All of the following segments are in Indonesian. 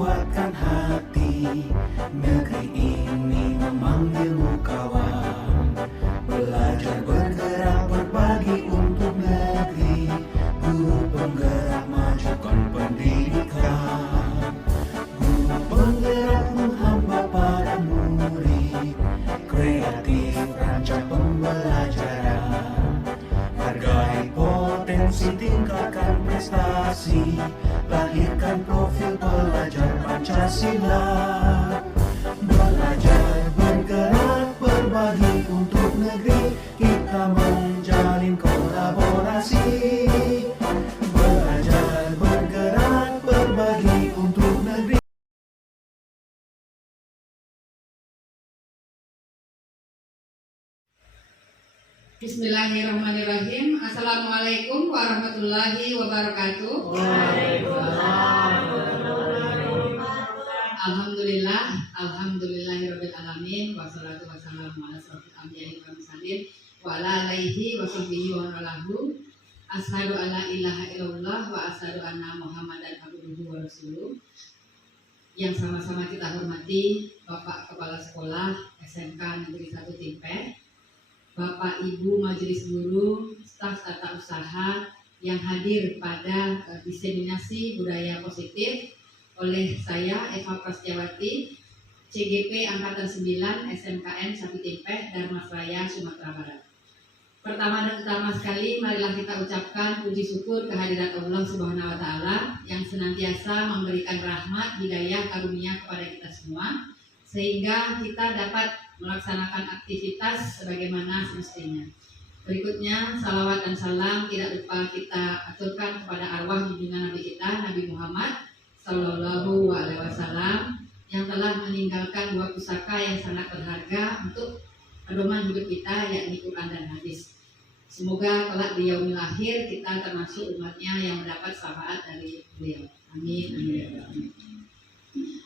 kuatkan hati, negeri ini memanggilmu kawan. Belajar bergerak berbagi untuk negeri, guru penggerak majukan pendidikan. Guru penggerak menghamba pada murid, kreatif rancang pembelajaran. Hargai potensi, tingkatkan prestasi, lahirkan profil pelajar Pancasila. Belajar bergerak berbagi untuk negeri, kita menjalin kolaborasi. Belajar bergerak berbagi untuk negeri. Bismillahirrahmanirrahim. Assalamualaikum warahmatullahi wabarakatuh. Alhamdulillahirabbil alamin, wassalatu wassalamu ala asyrofil anbiya'i wal mursalin wa ala alihi wa sahbihi wa walahu. Asyhadu an la ilaha illallah wa asyhadu anna Muhammadan abduhu wa rasuluh. Yang sama-sama kita hormati Bapak Kepala Sekolah SMK Negeri 1 Timpeh, Bapak Ibu Majelis Guru, staf tata usaha yang hadir pada diseminasi budaya positif oleh saya Eva Prastyawati, CGP Angkatan 9 SMKN 1 Timpeh, Darmasraya, Sumatera Barat. Pertama dan utama sekali, marilah kita ucapkan puji syukur kehadirat Allah Subhanahu wa Ta'ala yang senantiasa memberikan rahmat, hidayah, karunia kepada kita semua, sehingga kita dapat melaksanakan aktivitas sebagaimana semestinya. Berikutnya, salawat dan salam tidak lupa kita aturkan kepada arwah junjungan Nabi kita, Nabi Muhammad Sallallahu Alaihi Wasallam, yang telah meninggalkan dua pusaka yang sangat berharga untuk pedoman hidup kita, yakni Quran dan hadis. Semoga kelak di yaumil akhir kita termasuk umatnya yang mendapat syafaat dari beliau. Amin. Amin.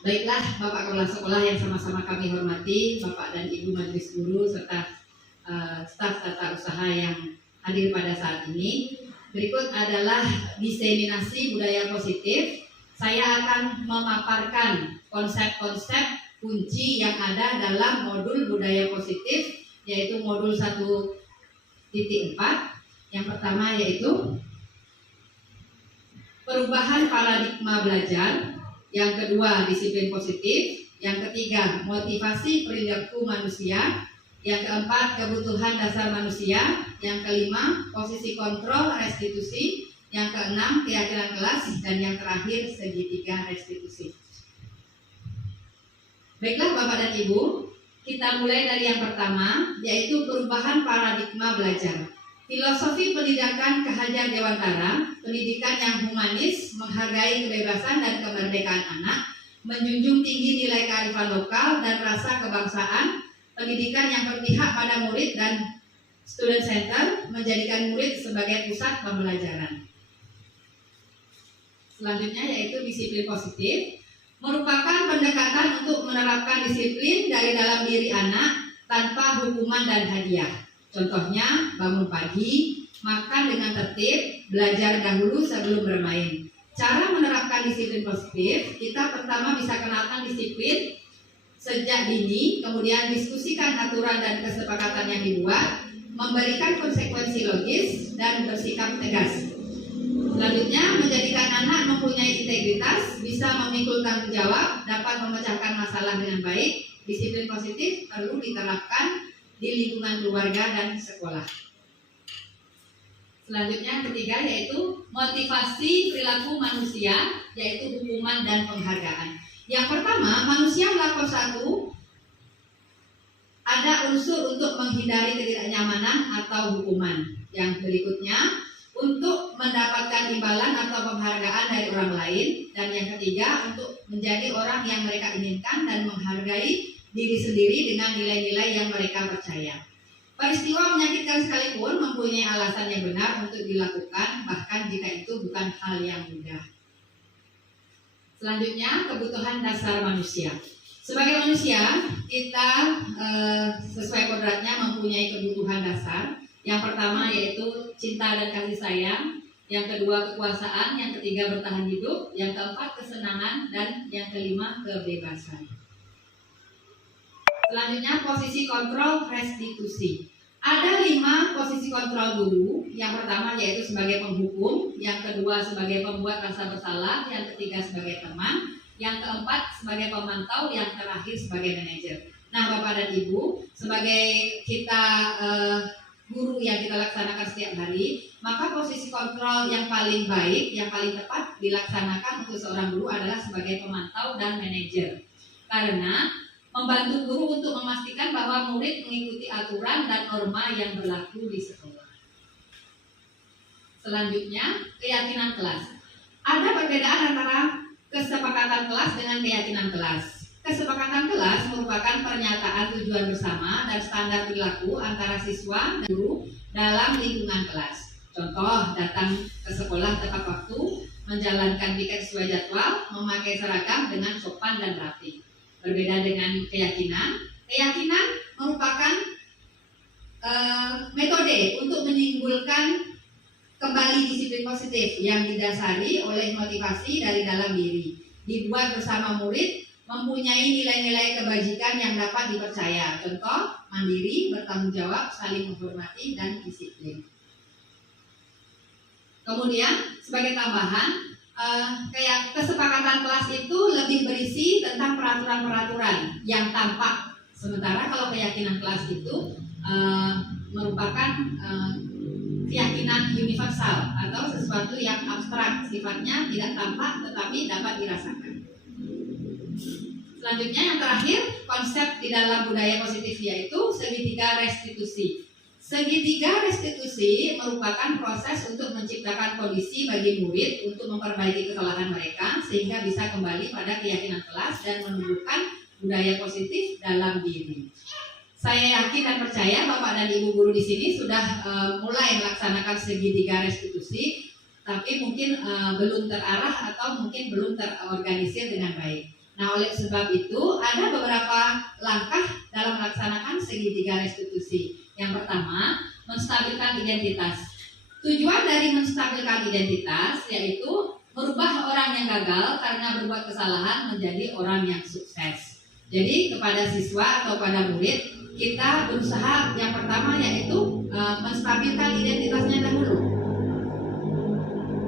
Baiklah, Bapak Kepala Sekolah yang sama-sama kami hormati, Bapak dan Ibu Majelis Guru serta staf tata usaha yang hadir pada saat ini. Berikut adalah diseminasi budaya positif. Saya akan memaparkan konsep-konsep kunci yang ada dalam modul budaya positif, yaitu modul 1.4. Yang pertama yaitu perubahan paradigma belajar. Yang kedua, disiplin positif. Yang ketiga, motivasi perilaku manusia. Yang keempat, kebutuhan dasar manusia. Yang kelima, posisi kontrol restitusi. Yang keenam, keyakinan kelas. Dan yang terakhir, segitiga restitusi. Baiklah Bapak dan Ibu, kita mulai dari yang pertama, yaitu perubahan paradigma belajar. Filosofi pendidikan K. H. Dewantara, pendidikan yang humanis, menghargai kebebasan dan kemerdekaan anak, menjunjung tinggi nilai kearifan lokal dan rasa kebangsaan, pendidikan yang berpihak pada murid dan student center, menjadikan murid sebagai pusat pembelajaran. Selanjutnya yaitu disiplin positif, merupakan pendekatan untuk menerapkan disiplin dari dalam diri anak tanpa hukuman dan hadiah. Contohnya, bangun pagi, makan dengan tertib, belajar dahulu sebelum bermain. Cara menerapkan disiplin positif, kita pertama bisa kenalkan disiplin sejak dini, kemudian diskusikan aturan dan kesepakatan yang dibuat, memberikan konsekuensi logis, dan bersikap tegas. Selanjutnya, menjadikan anak mempunyai integritas, bisa memikul tanggung jawab, dapat memecahkan masalah dengan baik. Disiplin positif perlu diterapkan di lingkungan keluarga dan sekolah. Selanjutnya ketiga yaitu motivasi perilaku manusia, yaitu hukuman dan penghargaan. Yang pertama, manusia melakukan satu, ada unsur untuk menghindari ketidaknyamanan atau hukuman. Yang berikutnya, untuk mendapatkan imbalan atau penghargaan dari orang lain. Dan yang ketiga, untuk menjadi orang yang mereka inginkan dan menghargai diri sendiri dengan nilai-nilai yang mereka percaya. Peristiwa menyakitkan sekalipun mempunyai alasan yang benar untuk dilakukan, bahkan jika itu bukan hal yang mudah. Selanjutnya, kebutuhan dasar manusia. Sebagai manusia, kita sesuai kodratnya mempunyai kebutuhan dasar. Yang pertama yaitu cinta dan kasih sayang, yang kedua kekuasaan, yang ketiga bertahan hidup, yang keempat kesenangan, dan yang kelima kebebasan. Selanjutnya posisi kontrol restitusi. Ada 5 posisi kontrol guru. Yang pertama yaitu sebagai penghukum, yang kedua sebagai pembuat rasa bersalah, yang ketiga sebagai teman, yang keempat sebagai pemantau, yang terakhir sebagai manajer. Nah, Bapak dan Ibu, sebagai kita guru yang kita laksanakan setiap hari, maka posisi kontrol yang paling baik, yang paling tepat dilaksanakan untuk seorang guru adalah sebagai pemantau dan manajer. Karena membantu guru untuk memastikan bahwa murid mengikuti aturan dan norma yang berlaku di sekolah. Selanjutnya, keyakinan kelas. Ada perbedaan antara kesepakatan kelas dengan keyakinan kelas. Kesepakatan kelas merupakan pernyataan tujuan bersama dan standar perilaku antara siswa dan guru dalam lingkungan kelas. Contoh, datang ke sekolah tepat waktu, menjalankan piket sesuai jadwal, memakai seragam dengan sopan dan rapi. Berbeda dengan keyakinan. Keyakinan merupakan metode untuk menimbulkan kembali disiplin positif yang didasari oleh motivasi dari dalam diri, dibuat bersama murid, mempunyai nilai-nilai kebajikan yang dapat dipercaya. Contoh, mandiri, bertanggung jawab, saling menghormati, dan disiplin. Kemudian sebagai tambahan, kayak kesepakatan kelas itu lebih berisi tentang peraturan-peraturan yang tampak, sementara kalau keyakinan kelas itu merupakan keyakinan universal atau sesuatu yang abstrak, sifatnya tidak tampak tetapi dapat dirasakan. Selanjutnya yang terakhir, konsep di dalam budaya positif yaitu segitiga restitusi. Segitiga restitusi merupakan proses untuk menciptakan kondisi bagi murid untuk memperbaiki kesalahan mereka sehingga bisa kembali pada keyakinan kelas dan menumbuhkan budaya positif dalam diri. Saya yakin dan percaya Bapak dan Ibu guru di sini sudah mulai melaksanakan segitiga restitusi, tapi mungkin belum terarah atau mungkin belum terorganisir dengan baik. Nah, oleh sebab itu ada beberapa langkah dalam melaksanakan segitiga restitusi. Yang pertama, menstabilkan identitas. Tujuan dari menstabilkan identitas yaitu merubah orang yang gagal karena berbuat kesalahan menjadi orang yang sukses. Jadi kepada siswa atau pada murid, kita berusaha yang pertama yaitu menstabilkan identitasnya dahulu.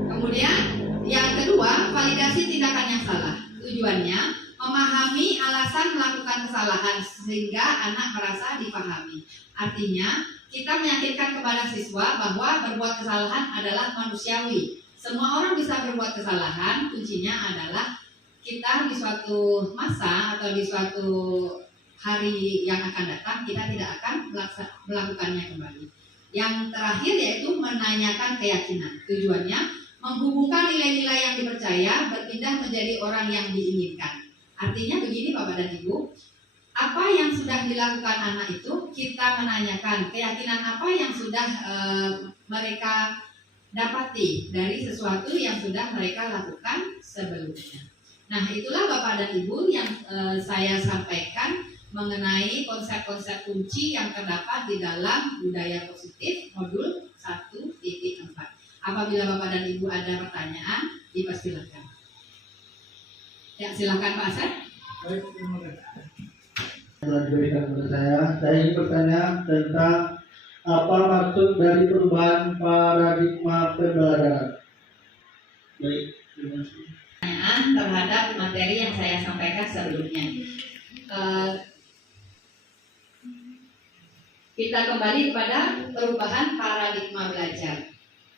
Kemudian yang kedua, validasi tindakan yang salah. Tujuannya memahami alasan melakukan kesalahan sehingga anak merasa dipahami. Artinya, kita meyakinkan kepada siswa bahwa berbuat kesalahan adalah manusiawi. Semua orang bisa berbuat kesalahan, kuncinya adalah kita di suatu masa atau di suatu hari yang akan datang, kita tidak akan melakukannya kembali. Yang terakhir yaitu menanyakan keyakinan. Tujuannya, menghubungkan nilai-nilai yang dipercaya berpindah menjadi orang yang diinginkan. Artinya begini Bapak dan Ibu, apa yang sudah dilakukan anak itu kita menanyakan keyakinan apa yang sudah mereka dapati dari sesuatu yang sudah mereka lakukan sebelumnya. Nah, itulah Bapak dan Ibu yang saya sampaikan mengenai konsep-konsep kunci yang terdapat di dalam budaya positif modul 1.4. Apabila Bapak dan Ibu ada pertanyaan, dipersilakan. Ya, silakan Pak Asep. Baik, terima kasih. Telah diberikan kepada saya ingin bertanya tentang apa maksud dari perubahan paradigma pembelajaran. Baik, terima kasih. Pertanyaan terhadap materi yang saya sampaikan sebelumnya. Kita kembali kepada perubahan paradigma belajar.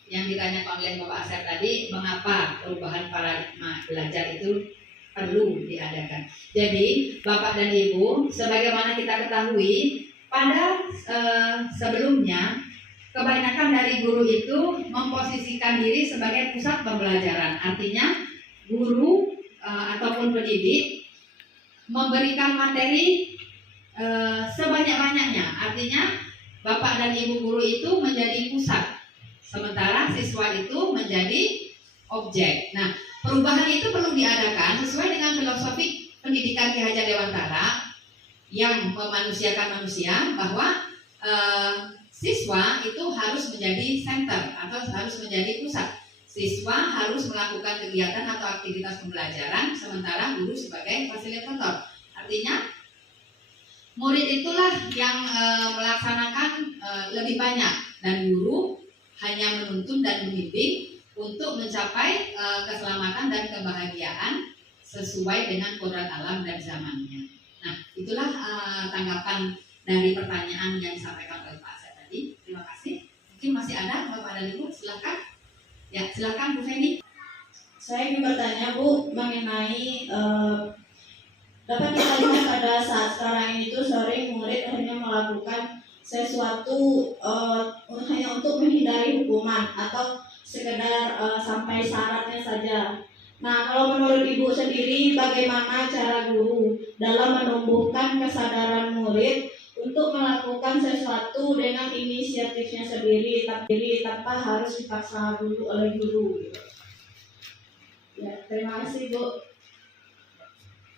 Yang ditanyakan oleh Bapak Asep tadi, mengapa perubahan paradigma belajar itu perlu diadakan. Jadi Bapak dan Ibu, sebagaimana kita ketahui pada sebelumnya kebanyakan dari guru itu memposisikan diri sebagai pusat pembelajaran. Artinya guru ataupun pendidik memberikan materi sebanyak-banyaknya. Artinya Bapak dan Ibu guru itu menjadi pusat, sementara siswa itu menjadi objek. Nah, perubahan itu perlu diadakan sesuai dengan filosofi pendidikan Ki Hajar Dewantara yang memanusiakan manusia, bahwa siswa itu harus menjadi center atau harus menjadi pusat. siswa harus melakukan kegiatan atau aktivitas pembelajaran sementara guru sebagai fasilitator. Artinya murid itulah yang melaksanakan lebih banyak dan guru hanya menuntun dan membimbing untuk mencapai keselamatan dan kebahagiaan sesuai dengan kodrat alam dan zamannya. Nah, itulah tanggapan dari pertanyaan yang disampaikan oleh Pak Asep tadi. Terima kasih. Mungkin masih ada Bapak dan Ibu, silakan. Ya, silakan Bu Feni. Saya ingin bertanya Bu mengenai dapat kita lihat pada saat sekarang ini tuh sering murid hanya melakukan sesuatu hanya untuk menghindari hukuman atau sekedar sampai syaratnya saja. Nah, kalau menurut Ibu sendiri bagaimana cara guru dalam menumbuhkan kesadaran murid untuk melakukan sesuatu dengan inisiatifnya sendiri tanpa harus dipaksa dulu oleh guru? Ya, terima kasih Bu.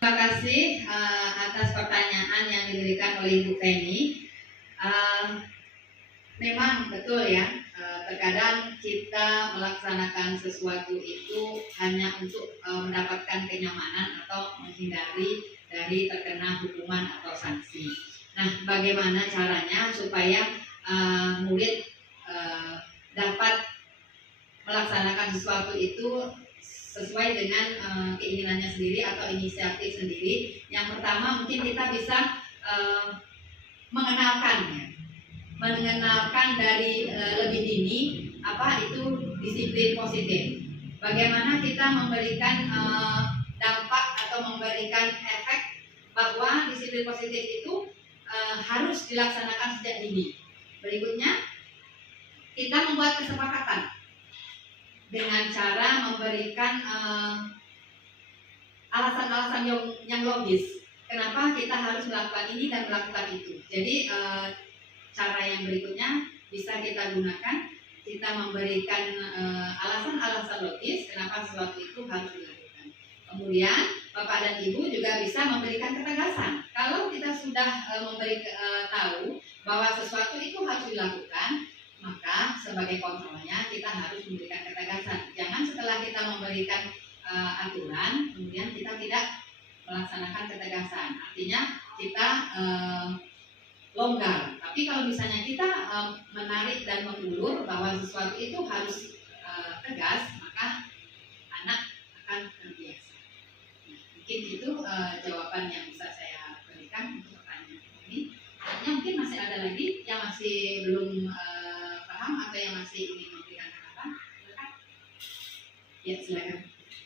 Terima kasih atas pertanyaan yang diberikan oleh Ibu Feni. Memang betul ya, terkadang kita melaksanakan sesuatu itu hanya untuk mendapatkan kenyamanan atau menghindari dari terkena hukuman atau sanksi. Nah, bagaimana caranya supaya murid dapat melaksanakan sesuatu itu sesuai dengan keinginannya sendiri atau inisiatif sendiri? Yang pertama mungkin kita bisa mengenalkan dari lebih dini apa itu disiplin positif. Bagaimana kita memberikan dampak atau memberikan efek bahwa disiplin positif itu harus dilaksanakan sejak dini. Berikutnya, kita membuat kesepakatan dengan cara memberikan alasan-alasan yang logis. Kenapa kita harus melakukan ini dan melakukan itu. Jadi cara yang berikutnya bisa kita gunakan, kita memberikan alasan-alasan logis kenapa sesuatu itu harus dilakukan. Kemudian Bapak dan Ibu juga bisa memberikan ketegasan. Kalau kita sudah tahu bahwa sesuatu itu harus dilakukan, maka sebagai kontrolnya kita harus memberikan ketegasan. Jangan setelah kita memberikan aturan, kemudian kita tidak melaksanakan ketegasan. Artinya kita longgar. Tapi kalau misalnya kita menarik dan mengulur bahwa sesuatu itu harus tegas, maka anak akan terbiasa. Nah, mungkin itu jawaban yang bisa saya berikan untuk pertanyaan ini. Artinya mungkin masih ada lagi yang masih belum paham atau yang masih ingin memberikan tanggapan. Silakan. Ya, silakan.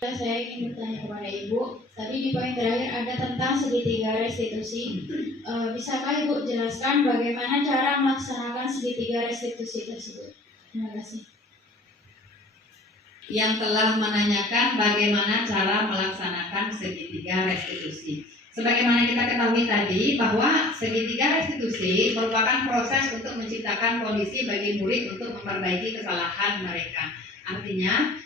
Saya ingin bertanya kepada Ibu. Tadi di poin terakhir ada tentang segitiga restitusi. Bisakah Ibu jelaskan bagaimana cara melaksanakan segitiga restitusi tersebut? Terima kasih. Yang telah menanyakan bagaimana cara melaksanakan segitiga restitusi. Sebagaimana kita ketahui tadi bahwa segitiga restitusi merupakan proses untuk menciptakan kondisi bagi murid untuk memperbaiki kesalahan mereka. Artinya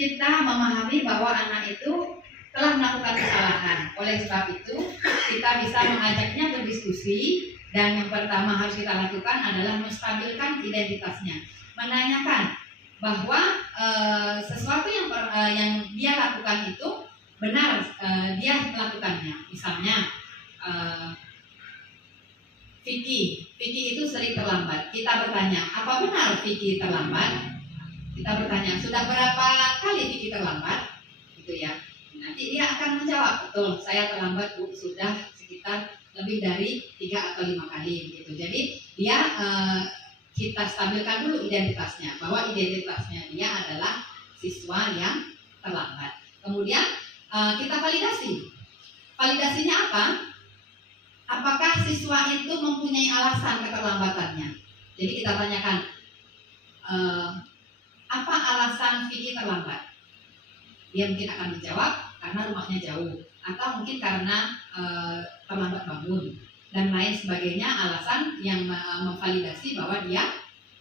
kita memahami bahwa anak itu telah melakukan kesalahan. Oleh sebab itu kita bisa mengajaknya berdiskusi, dan yang pertama harus kita lakukan adalah menstabilkan identitasnya, menanyakan bahwa sesuatu yang dia lakukan itu benar, dia melakukannya. Misalnya Vicky itu sering terlambat. Kita bertanya, apa benar Vicky terlambat? Kita bertanya, sudah berapa kali Vicky terlambat? Gitu ya. Nanti dia akan menjawab, betul, saya terlambat Bu, sudah sekitar lebih dari 3 atau 5 kali gitu. Jadi dia kita stabilkan dulu identitasnya, bahwa identitasnya dia adalah siswa yang terlambat. Kemudian kita validasi. Validasinya apa? Apakah siswa itu mempunyai alasan keterlambatannya? Jadi kita tanyakan, apa alasan Vicky terlambat? Dia mungkin akan menjawab karena rumahnya jauh, atau mungkin karena terlambat bangun dan lain sebagainya, alasan yang memvalidasi bahwa dia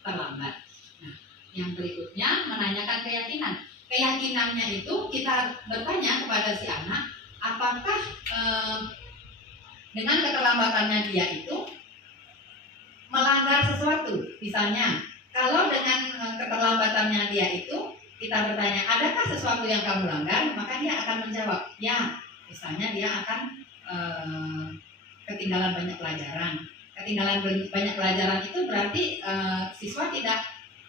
terlambat. Nah, yang berikutnya menanyakan keyakinan. Keyakinannya itu kita bertanya kepada si anak, apakah dengan keterlambatannya dia itu melanggar sesuatu. Misalnya, kalau dengan keterlambatannya dia itu kita bertanya, adakah sesuatu yang kamu langgar? Maka dia akan menjawab, ya. Misalnya dia akan ketinggalan banyak pelajaran. Ketinggalan banyak pelajaran itu berarti siswa tidak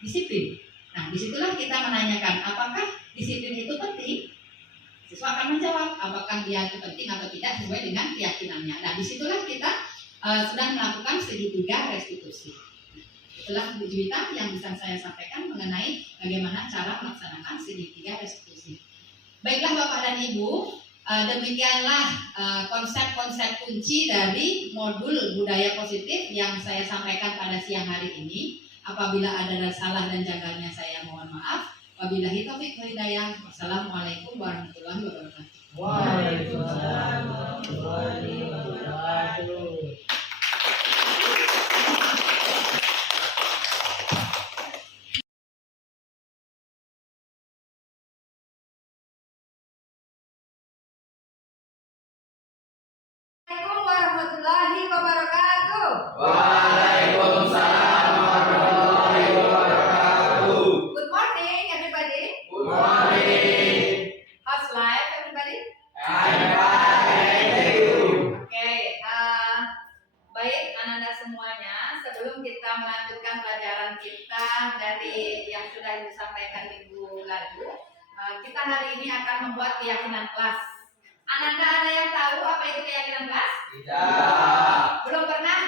disiplin. Nah, disitulah kita menanyakan, apakah disiplin itu penting? Siswa akan menjawab, apakah dia itu penting atau tidak sesuai dengan keyakinannya. Nah, disitulah kita sedang melakukan segitiga restitusi. Itulah Bu Juwita yang bisa saya sampaikan mengenai bagaimana cara melaksanakan segitiga restitusi. Baiklah Bapak dan Ibu, demikianlah konsep-konsep kunci dari modul budaya positif yang saya sampaikan pada siang hari ini. Apabila ada salah dan janggalnya saya mohon maaf. Wabillahi taufiq wal hidayah. Wassalamualaikum warahmatullahi wabarakatuh. Waalaikumsalam warahmatullahi wabarakatuh. Assalamualaikum warahmatullahi wabarakatuh. Waalaikumsalam warahmatullahi wabarakatuh. Good morning everybody. Good morning. How's life everybody? I'm fine, thank you. Oke, baik anak-anak semuanya. Sebelum kita melanjutkan pelajaran kita dari yang sudah disampaikan minggu lalu, kita hari ini akan membuat keyakinan kelas. Anak-anak ada yang tahu apa itu keyakinan kelas? Tidak. Belum pernah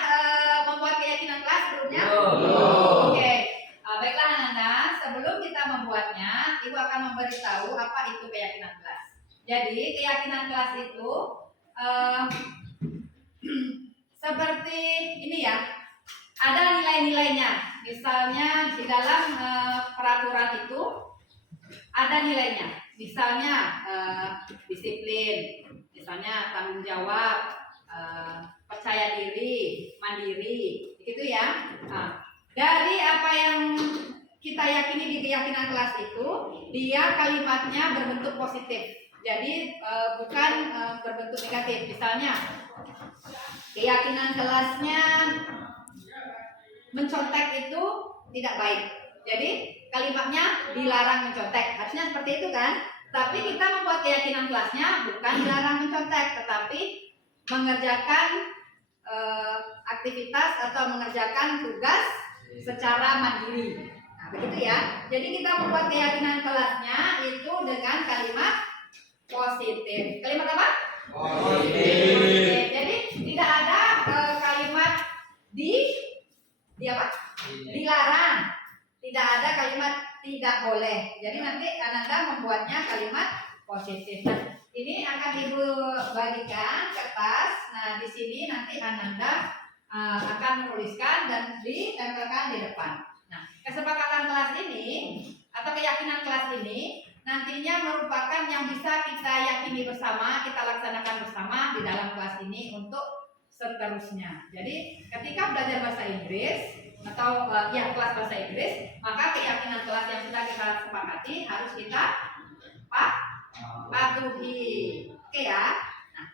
membuat keyakinan kelas sebelumnya? Belum. Oke, baiklah anak-anak. Sebelum kita membuatnya, Ibu akan memberitahu apa itu keyakinan kelas. Jadi keyakinan kelas itu seperti ini ya. Ada nilai-nilainya. Misalnya di dalam peraturan itu ada nilainya. Misalnya disiplin, misalnya tanggung jawab, percaya diri, mandiri, gitu ya. Nah, dari apa yang kita yakini di keyakinan kelas itu, dia kalimatnya berbentuk positif. Jadi bukan berbentuk negatif. Misalnya keyakinan kelasnya mencontek itu tidak baik. Jadi kalimatnya dilarang mencontek. Harusnya seperti itu kan? Tapi kita membuat keyakinan kelasnya bukan dilarang mencontek, tetapi mengerjakan aktivitas atau mengerjakan tugas secara mandiri. Nah, begitu ya. Jadi kita membuat keyakinan kelasnya itu dengan kalimat positif. Kalimat apa? Positif. Jadi tidak ada kalimat di apa? Dilarang. Tidak ada kalimat tidak boleh. Jadi nanti Ananda membuatnya kalimat positif. Nah, ini akan Ibu bagikan kertas. Nah, di sini nanti Ananda akan menuliskan dan ditempelkan di depan. Nah, kesepakatan kelas ini atau keyakinan kelas ini nantinya merupakan yang bisa kita yakini bersama, kita laksanakan bersama di dalam kelas ini untuk seterusnya. Jadi ketika belajar bahasa Inggris atau kelas bahasa Inggris, maka keyakinan kelas yang sudah kita sepakati harus kita patuhi. Oke ya. Nah,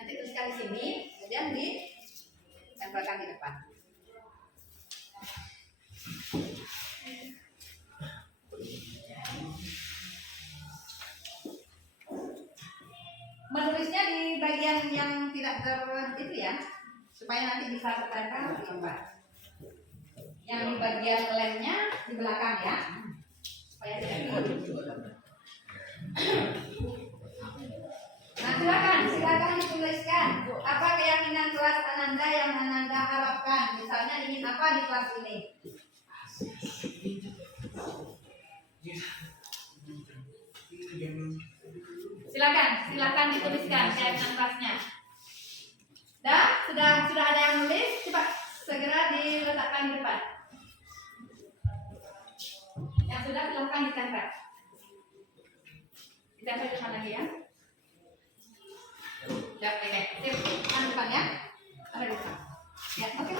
nanti tuliskan di sini, kemudian ditempelkan di depan. Menulisnya di bagian yang tidak itu ya, supaya nanti bisa tertempel di tempat. Yang di bagian lemnya di belakang ya, supaya tidak Nah, silakan dituliskan apa keyakinan kelas Ananda yang Ananda harapkan. Misalnya ingin apa di kelas ini? Silakan dituliskan keyakinan kelasnya. Sudah ada yang nulis? Coba segera diletakkan di depan. Yang sudah silakan ditempel. Ditempel di depan lagi ya. Ya, oke. Sip, kan depan ya. Ada di depan. Ya, oke.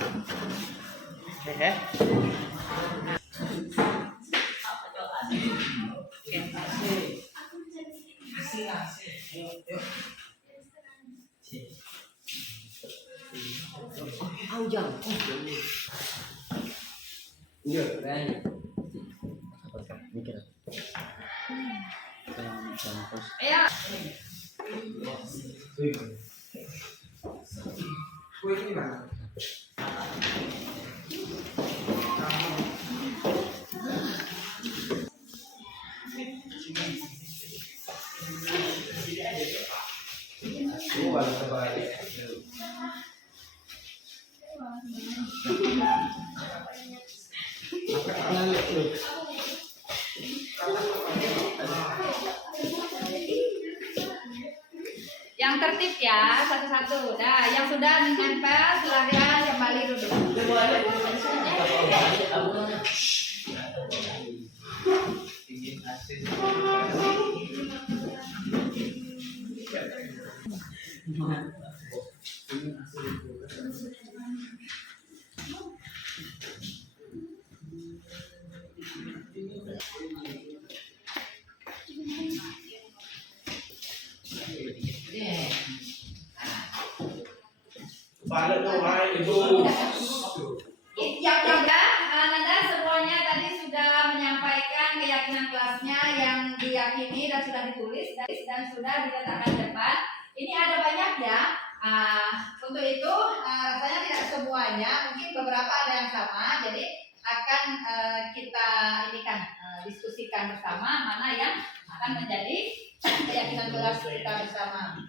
Ayo. Yang tertib ya, satu-satu. Nah, yang sudah menempel silahkan kembali duduk. Yang Nanda semuanya tadi sudah menyampaikan keyakinan kelasnya yang diyakini dan sudah ditulis dan sudah diletakkan di depan. Ini ada banyak ya. Untuk itu rasanya tidak semuanya, mungkin beberapa ada yang sama. Jadi akan kita diskusikan bersama mana yang akan menjadi keyakinan kelas kita bersama.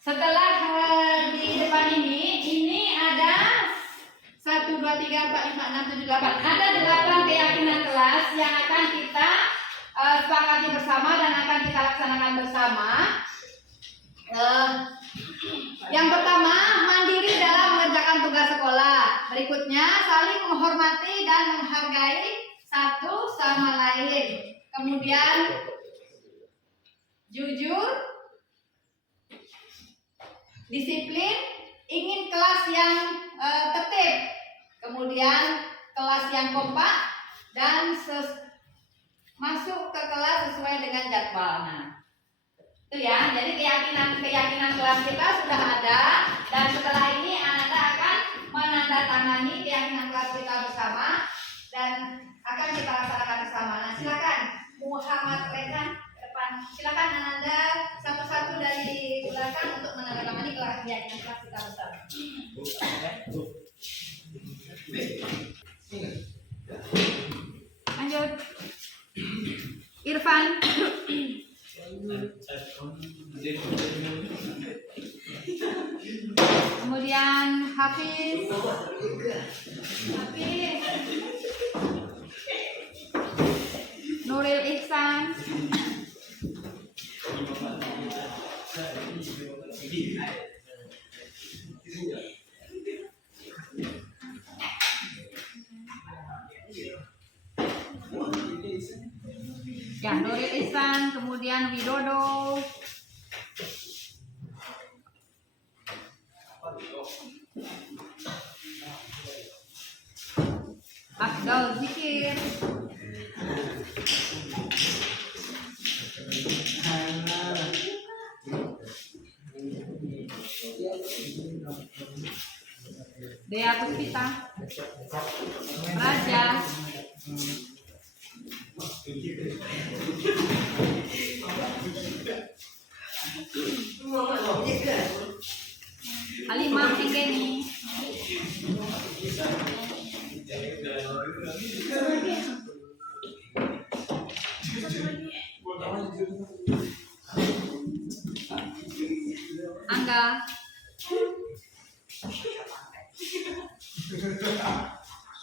Setelah di depan ini ada 1, 2, 3, 4, 5, 6, 7, 8. Ada 8 keyakinan kelas yang akan kita sepakati bersama dan akan kita laksanakan bersama. Yang pertama, mandiri dalam mengerjakan tugas sekolah. Berikutnya, saling menghormati dan menghargai satu sama lain. Kemudian, jujur, disiplin, ingin kelas yang tertib, kemudian kelas yang kompak, dan masuk ke kelas sesuai dengan jadwal. Nah, itu ya. Jadi keyakinan kelas kita sudah ada, dan setelah ini Anda akan menandatangani keyakinan kelas kita bersama dan akan kita laksanakan bersama. Nah, silakan Muhammad Rekan depan. Silakan Anda satu-satu dari belakang untuk menandatangani keyakinan kelas kita bersama. Lanjut. Irfan. Kemudian Hafiz. Nuril Ihsan. Ya, Nuril Ihsan, kemudian Widodo. Afdal Zikir. Dea Puspita. Raja. Halimah Enggeni. Angga.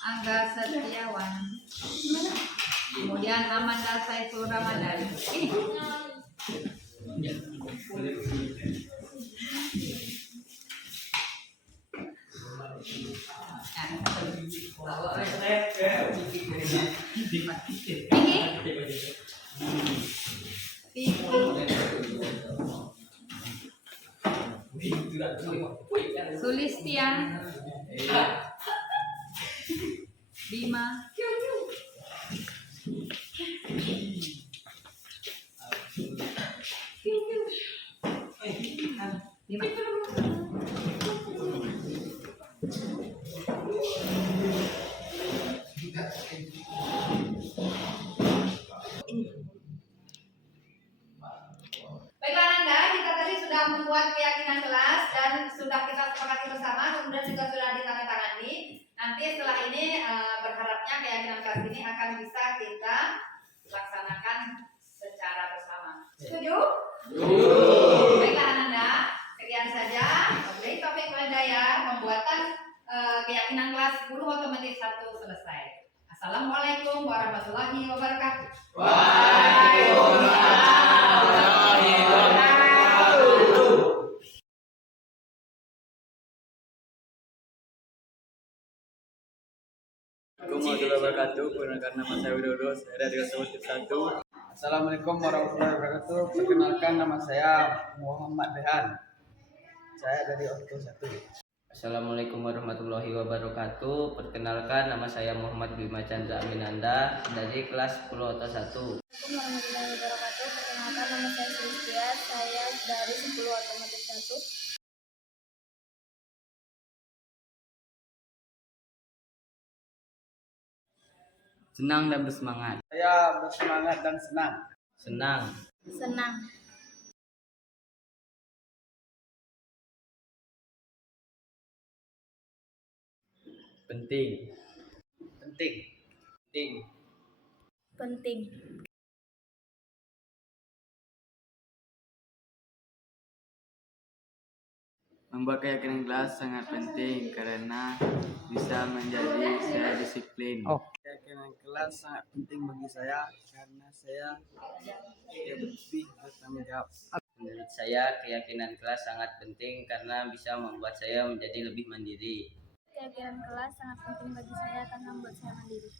Angga Setiawan. Kemudian Amanda Saiful Ramadan. Ini. Sulistian Bima Baiklah Anda, kita tadi sudah membuat keyakinan kelas dan sudah kita sepakati bersama, kemudian juga sudah ditandatangani. Nanti setelah ini berharapnya keyakinan kelas ini akan bisa kita laksanakan secara bersama. Setuju? Baiklah Anda, sekian saja. Wabillahi taufiq wal hidayah, pembuatan keyakinan kelas 10 otomatis 1 selesai. Assalamualaikum warahmatullahi wabarakatuh. Assalamualaikum warahmatullahi wabarakatuh. Perkenalkan nama saya Widodo, saya dari kelas 1. Assalamualaikum warahmatullahi wabarakatuh. Perkenalkan nama saya Muhammad Rehan. Saya dari Orto 1. Assalamualaikum warahmatullahi wabarakatuh. Perkenalkan nama saya Muhammad Bima Chandra Aminanda dari kelas 10 Orto 1. Assalamualaikum warahmatullahi wabarakatuh. Perkenalkan nama saya Sulistia, saya dari 10 Otomotif 1. Senang dan bersemangat. Saya bersemangat dan senang. Senang. Senang. Penting. Penting. Penting. Penting. Membuat keyakinan kelas sangat penting karena bisa menjadi saya disiplin. Keyakinan kelas sangat penting bagi saya karena saya lebih bertanggung jawab. Menurut saya keyakinan kelas sangat penting karena bisa membuat saya menjadi lebih mandiri. Keyakinan kelas sangat penting bagi saya karena membuat saya mandiri.